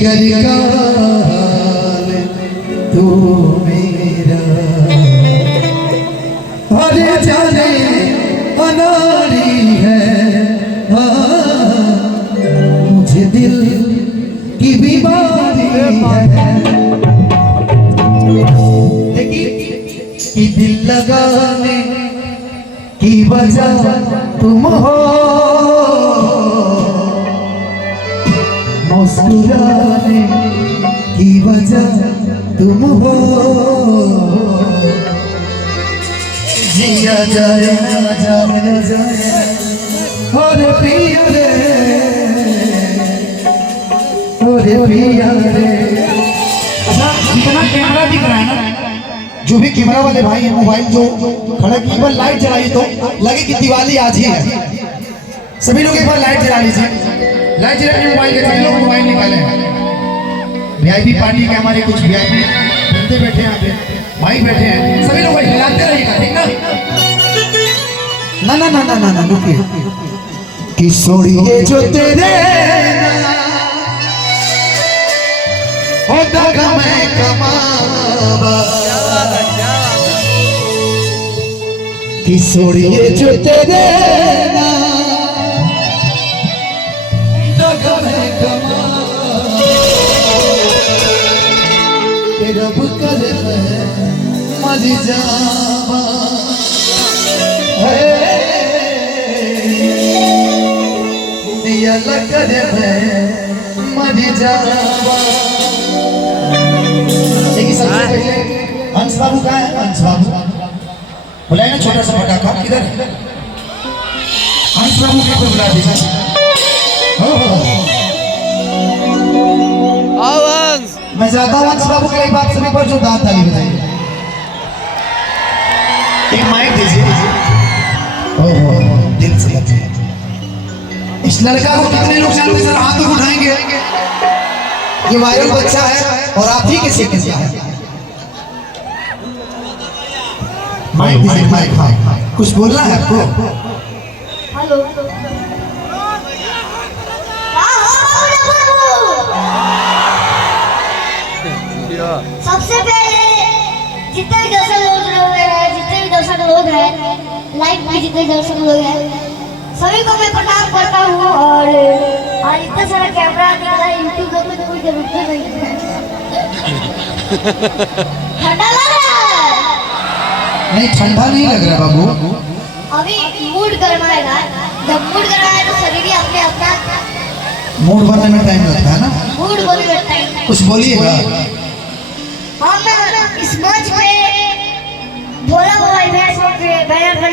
जिगर का तू मेरा अरे जाने अनारी है मुझे दिल की बीमारी है कि दिल लगाने की वजह तुम हो मुस्कुराने की वजह तुम हो जिया जाए ना जाए ना जाए और पिया रे पिया रे। जितना कैमरा दिख रहा है ना, जो भी कैमरा वाले भाई है मोबाइल जो खड़ा की एक बार लाइट जलाई तो लगे कि दिवाली आज ही है। सभी लोग एक बार लाइट जला लीजिए। लाइट जलाने मोबाइल के सभी लोग मोबाइल निकाले। वीआईपी पार्टी के हमारे कुछ वीआईपी बंदे बैठे हैं यहाँ पे, भाई बैठे हैं, सभी लोग हिलाते रहिएगा, ठीक ना? ना ना ना ना ना रुकिए कि सोड़िए जो तेरे होता का मैं कमावा कि सोड़िए जो तेरे रब कर मर जावा दिया कर मर जावा। सबसे पहले हंस बाबू कहाँ है? हंस बाबू बुलाए ना, छोटा सा पटाखा किधर? हंस बाबू के बुला दीजिए। मैं चाहता हूँ हंस बाबू के एक बात सभी पर जोरदार ताली बजाइए। एक माइक दीजिए। ओहो दिल से लगे। इस लड़का को कितने लोग जानते हैं? सर हाथ तो उठाएंगे। ये वायरल बच्चा है और आप ही के सीखने से है। माइक दीजिए, माइक। हाँ कुछ बोलना है आपको? हेलो सबसे पहले जितने भी दर्शक लोग हैं लाइव में जितने दर्शक लोग हैं सभी को मैं प्रणाम करता हूँ। और आज इतना सारा कैमरा निकला है यूट्यूब में तो कोई जरूरत नहीं है। ठंडा लग रहा है? नहीं ठंडा नहीं लग रहा बाबू, अभी मूड गरमाएगा। जब मूड गरमाए तो शरीर ही अपने अपना मूड बनने में टाइम लगता है ना। मूड बनने में टाइम कुछ बोलिएगा। हम इस मंच पे भोला बाबा